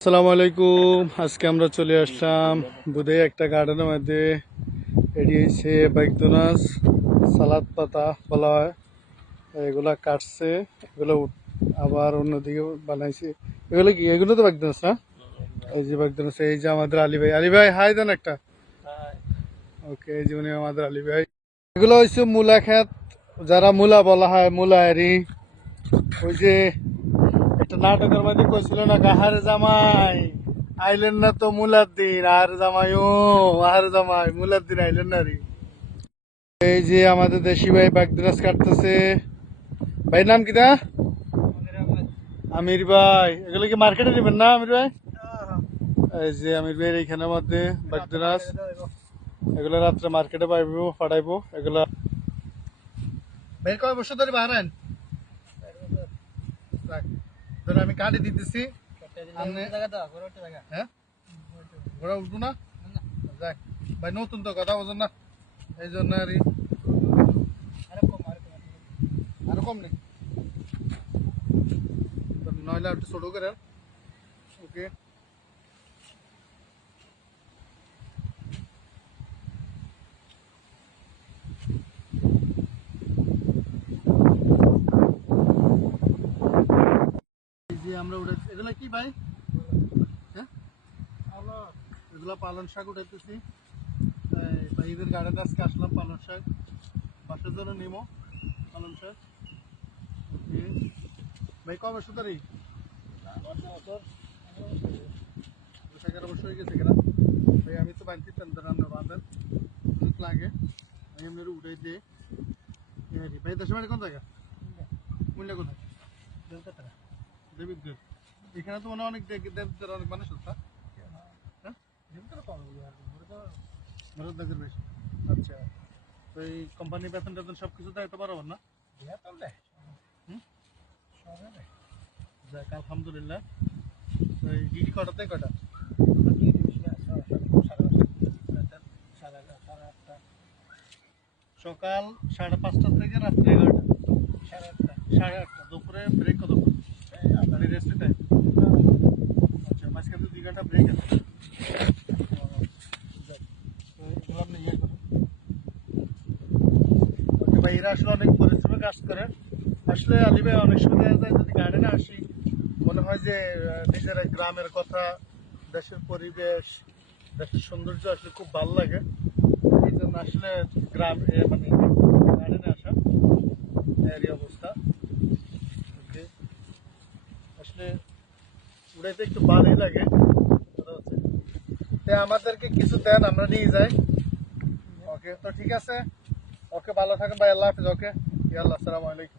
আসসালামু আলাইকুম। আজকে আমরা চলে আসলাম বুধে একটা গার্ডেনের মধ্যে। এটি হচ্ছে বাইকদোনাস সালাদ পাতা বলা হয়। এগুলা কাটছে, এগুলো আবার অন্যদিকে বানাইছে। এগুলো কি? এগুলো তো বাইকদোনাস না? এই যে বাইকদোনাস এই যে আমাদের আলী ভাই। আলী ভাই হাই দেন একটা। ওকে এই যে আমাদের আলী ভাই। এগুলো হচ্ছে মূলা ক্ষেত। যারা মূলা বলা হয় মূলা এরি ওই যে একটা নাটকের মধ্যে কইছিল না কাহার জামাই আইলেন না তো মুলার দিন আর জামাই ও আর জামাই মুলার দিন আইলেন না রে। এই যে আমাদের দেশি ভাই বাগদিরাজ কাটতেছে। ভাই নাম কিটা আমির ভাই। এগুলো কি মার্কেটে নেবেন না আমির ভাই? এই যে আমির ভাইয়ের এইখানের মধ্যে বাগদিরাজ। এগুলো রাত্রে মার্কেটে পাইবো পাঠাইবো এগুলা। ভাই কয় বছর ধরে বাহারেন ধরো আমি কাটি দিতেছি। হ্যাঁ? ঘোড়া উঠবো না? যাই। ভাই, নতুন তো কথা বোঝেন না। এই জন্য আর আরও কম নেই। নয়লা একটু ছোট করে। ওকে। যে আমরা উঠে এগুলা কি ভাই? হ্যাঁ? এগুলা পালন শাক উঠাইতেছি। ভাইদের গার্ডেন আজকে আসলাম পালন শাক। বাসার জন্য নিমো পালন শাক। ভাই কবে সুতারি দশ এগারো বছর গেছে কেনা? ভাই, আমি তো বানছি রান্না বাঁধেন। লাগে। আমি এমনি উঠাই দিয়ে ভাই বাড়ি কোন জায়গা? মূল্য কোথায়? দেবিদ্দের এখানে তো মনে হয় অনেক দেব- দেবদের অনেক মানুষ আছে হ্যাঁ? মরদদের বেশি। আচ্ছা তো এই কোম্পানি বেতন টেতন সব কিছু দেয় তো বরাবর না? যাক আলহামদুলিল্লাহ। তো এই ডিডি কটাতে কটা? সকাল সাড়ে পাঁচটা থেকে রাত্রে এগারোটা। সাড়ে আটটা। সাড়ে আটটা। দুপুরে ব্রেক কত? ঘণ্টা ব্রেক আছে। এরা আসলে অনেক পরিশ্রমে কাজ করে। আসলে আলী ভাই, অনেক সময় দেখা যায় যদি গার্ডেনে আসি, মনে হয় যে নিজের গ্রামের কথা, দেশের পরিবেশ, দেশের সৌন্দর্য আসলে খুব ভালো লাগে। এই জন্য আসলে গ্রাম মানে গার্ডেনে আসা, এই অবস্থা। আসলে উড়াইতে একটু ভালোই লাগে। আমাদেরকে কিছু দেন, আমরা নিয়ে যাই। ওকে, তো ঠিক আছে। ওকে, ভালো থাকেন ভাই, আল্লাহ হাফিজ, ওকে। আল্লাহ, আসসালামু আলাইকুম।